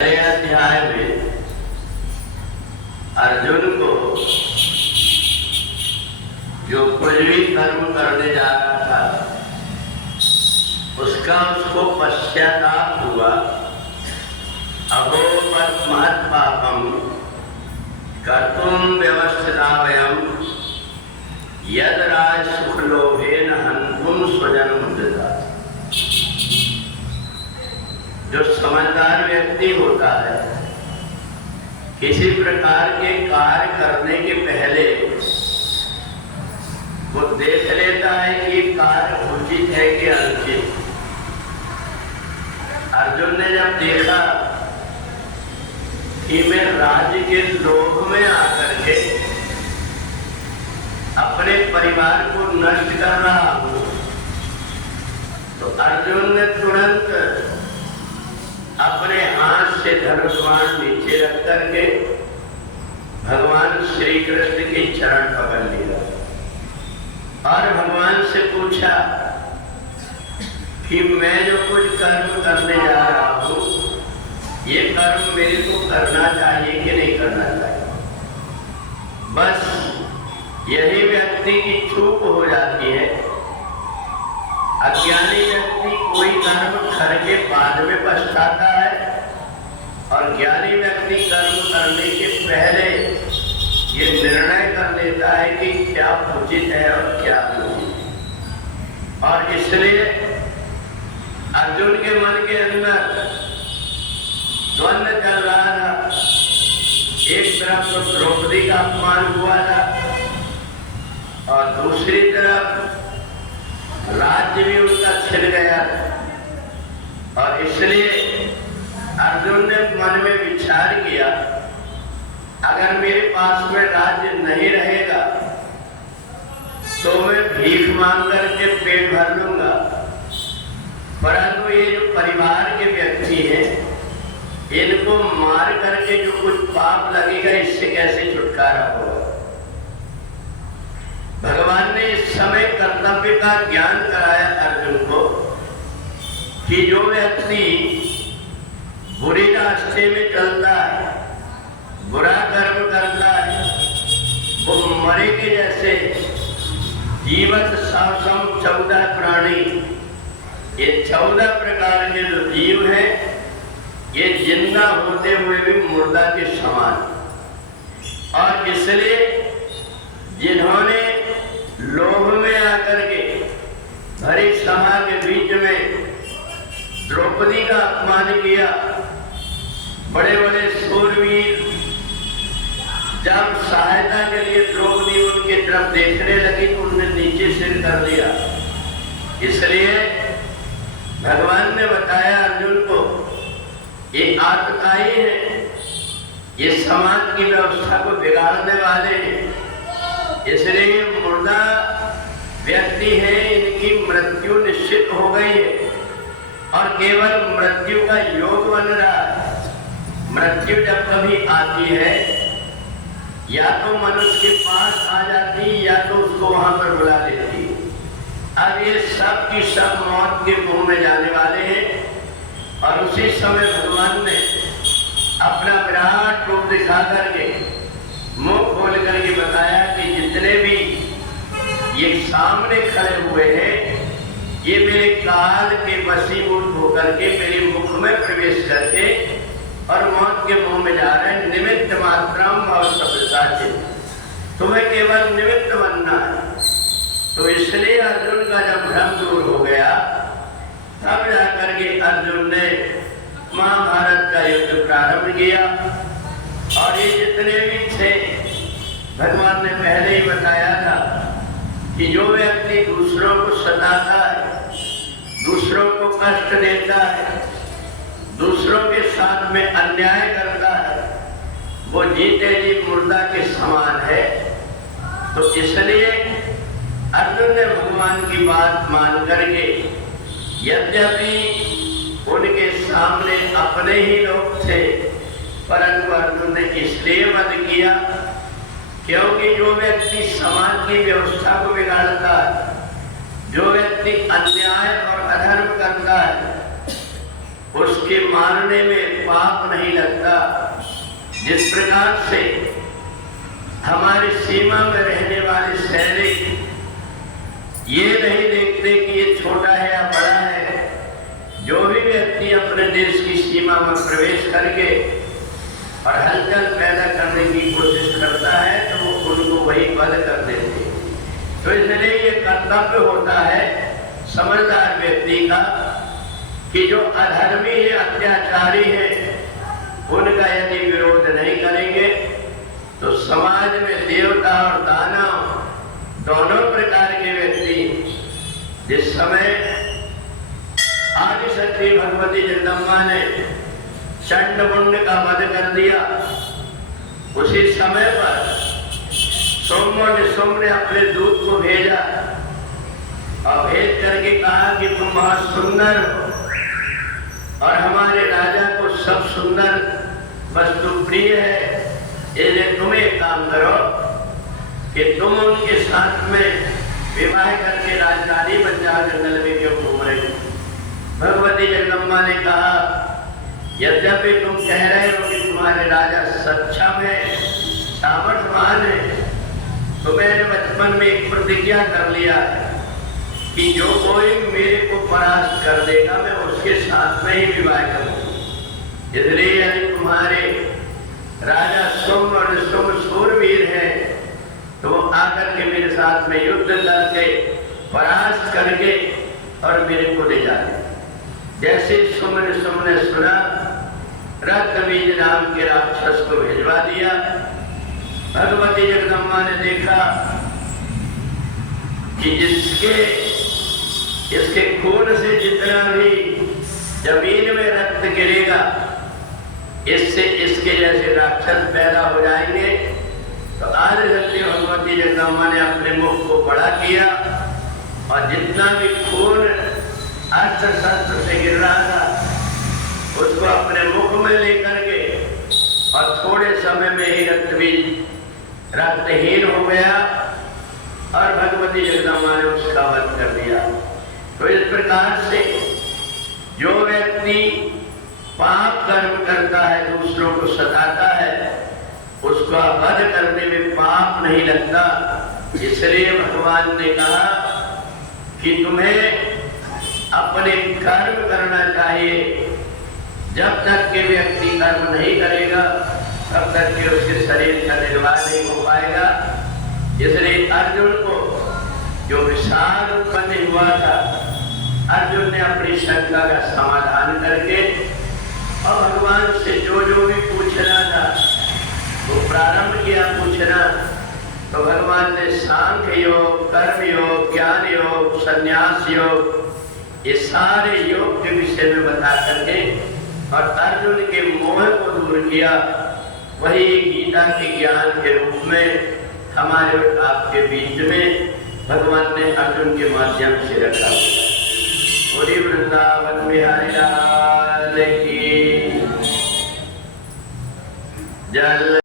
अध्याय में अर्जुन को जो कुछ भी कर्म करने जा रहा था उसको पश्चाताप हुआ। अहो महत् पापम कर्तुम व्यवस्थिता वयम यद राज सुख लोभेन हन्तुम स्वजनम दृता। जो समझदार व्यक्ति होता है किसी प्रकार के कार्य करने के पहले वो देख लेता है कि कार्य उचित है कि अनुचित। अर्जुन ने जब देखा कि मैं राज्य के लोभ में आकर के अपने परिवार को नष्ट कर रहा हूं, तो अर्जुन ने तुरंत अपने हाथ से धनुष बाण नीचे रख करके भगवान श्री कृष्ण के चरण पकड़ लिया और भगवान से पूछा कि मैं जो कुछ कर्म करने जा रहा हूं ये कर्म मेरे को करना चाहिए कि नहीं करना चाहिए। बस यही व्यक्ति की चूक हो जाती है। अज्ञानी व्यक्ति कोई कर्म करके बाद में पछताता है और ज्ञानी व्यक्ति कर्म करने के पहले ये निर्णय कर लेता है कि क्या उचित है और क्या अनुचित। और इसलिए अर्जुन के मन के अंदर द्वंद्व चल रहा था। एक तरफ तो द्रौपदी का अपमान हुआ था और दूसरी तरफ राज्य भी उनका छिन गया और इसलिए अर्जुन ने मन में विचार किया अगर मेरे पास में राज्य नहीं रहेगा तो मैं भीख मांग करके पेट भर लूंगा, परंतु ये जो परिवार के व्यक्ति हैं इनको मार करके जो कुछ पाप लगेगा इससे कैसे छुटकारा होगा। भगवान ने इस समय कर्तव्य का ज्ञान कराया अर्जुन को कि जो व्यक्ति बुरे रास्ते में चलता है, बुरा कर्म करता है, वो मरे के जैसे जीवत सासम 14 प्राणी, ये 14 प्रकार के जो जीव हैं ये जिंदा होते हुए भी मुर्दा के समान। और इसलिए जिन्होंने लोभ में आकर के भरी सभा के बीच में द्रौपदी का अपमान किया, बड़े बड़े शूरवीर जब सहायता के लिए द्रौपदी उनके तरफ देखने लगी तो उन्होंने नीचे सिर कर दिया। इसलिए भगवान ने बताया अर्जुन को ये आतताई है, ये समाज की व्यवस्था को बिगाड़ने वाले हैं, इसलिए मुर्दा व्यक्ति है इनकी मृत्यु निश्चित हो गई है और केवल मृत्यु का योग बन रहा है। मृत्यु जब कभी आती है या तो मनुष्य के पास आ जाती या तो उसको वहां पर बुला लेती। अब ये सब की सब मौत के मुंह में जाने वाले हैं और उसी समय भगवान ने अपना विराट रूप दिखा करके मुंह खोल करके बताया कि जितने भी ये सामने खड़े हुए हैं ये मेरे काल के वशीभूत होकर के मेरे मुख में प्रवेश करके और मौत के मुंह में जा रहे हैं। निमित्त मात्रम भवसव्यसाचिन, तुम्हें केवल निमित्त बनना है। तो इसलिए अर्जुन का जब भ्रम दूर हो गया तब जाकर के अर्जुन ने महाभारत का युद्ध प्रारंभ किया। और ये जितने भी थे भगवान ने पहले ही बताया था कि जो व्यक्ति दूसरों को सताता है, दूसरों को कष्ट देता है, दूसरों के साथ में अन्याय करता है, वो जीते जी मुर्दा के समान है। तो इसलिए अर्जुन ने भगवान की बात मान करके यद्यपि उनके सामने अपने ही लोग थे परंतु अर्जुन ने इसलिए वध किया क्योंकि जो व्यक्ति समाज की व्यवस्था को बिगाड़ता है, जो व्यक्ति अन्याय और अधर्म करता है उसके मारने में पाप नहीं लगता। जिस प्रकार से हमारी सीमा में रहने वाले सैनिक ये नहीं देखते कि ये छोटा है या बड़ा है, जो भी व्यक्ति अपने देश की सीमा में प्रवेश करके और हलचल पैदा करने की कोशिश करता है तो वो उनको वही वध कर देते। तो इसलिए ये कर्तव्य होता है समझदार व्यक्ति का कि जो अधर्मी है, अत्याचारी है, उनका यदि विरोध नहीं करेंगे तो समाज में देवता और दानव दोनों प्रकार के व्यक्ति, जिस समय आदिशक्ति भगवती जगदम्बा ने चंड मुंड का वध कर दिया, उसी समय पर सोम ने अपने दूत को भेजा और भेज करके कहा कि तुम बहुत सुंदर हो और हमारे राजा को सब सुंदर वस्तु प्रिय है, इसलिए तुम एक काम करो कि तुम उनके साथ में विवाह करके राजधानी बन जाओ, जंगल में क्यों घूम रहे हो। भगवती जगदम्बा ने कहा यद्यपि तुम कह रहे हो कि तुम्हारे राजा सक्षम है, सामर्थ्यवान है, तो मैंने बचपन में एक प्रतिज्ञा कर लिया कि जो कोई मेरे को परास्त कर देगा मैं उसके साथ में ही विवाह करूंगा। इसलिए यदि तुम्हारे राजा सोम और सोम सूरवीर है तो वो आकर के मेरे साथ में युद्ध करके परास्त करके और मेरे को ले जाते। जैसे सोम ने सुना, रक्तबीज नाम के राक्षस को भिजवा दिया। भगवती जगदम्बा ने देखा कि इसके खून से जितना भी जमीन में रक्त गिरेगा, इससे इसके जैसे राक्षस पैदा हो जाएंगे। तो आदिशक्ति भगवती जगदम्बा ने अपने मुख को बड़ा किया और जितना भी खून अस्त्र शस्त्र से गिर रहा था उसको अपने मुख में लेकर के और थोड़े समय में ही रक्तहीन हो गया और भगवती जगदम्बा ने उसका वध कर दिया। तो इस प्रकार से जो व्यक्ति पाप कर्म करता है, दूसरों को सताता है, उसका वध करने में पाप नहीं लगता। इसलिए भगवान ने कहा कि तुम्हें अपने कर्म करना चाहिए। जब तक के व्यक्ति कर्म नहीं करेगा तब तक के उसके शरीर का निर्वाह नहीं हो पाएगा। इसलिए अर्जुन को जो विषाद उत्पन्न हुआ था, अर्जुन ने अपनी शंका का समाधान करके और भगवान से जो भी पूछना था वो प्रारंभ किया पूछना। तो भगवान ने सांख्य योग, कर्म योग, ज्ञान योग, संन्यास योग, ये सारे योग के विषय में बता करके और अर्जुन के मोह को दूर किया। वही गीता के ज्ञान के रूप में हमारे और आपके बीच में भगवान ने अर्जुन के माध्यम से रखा। बोली वृंदावन बिहारी लाल की जय।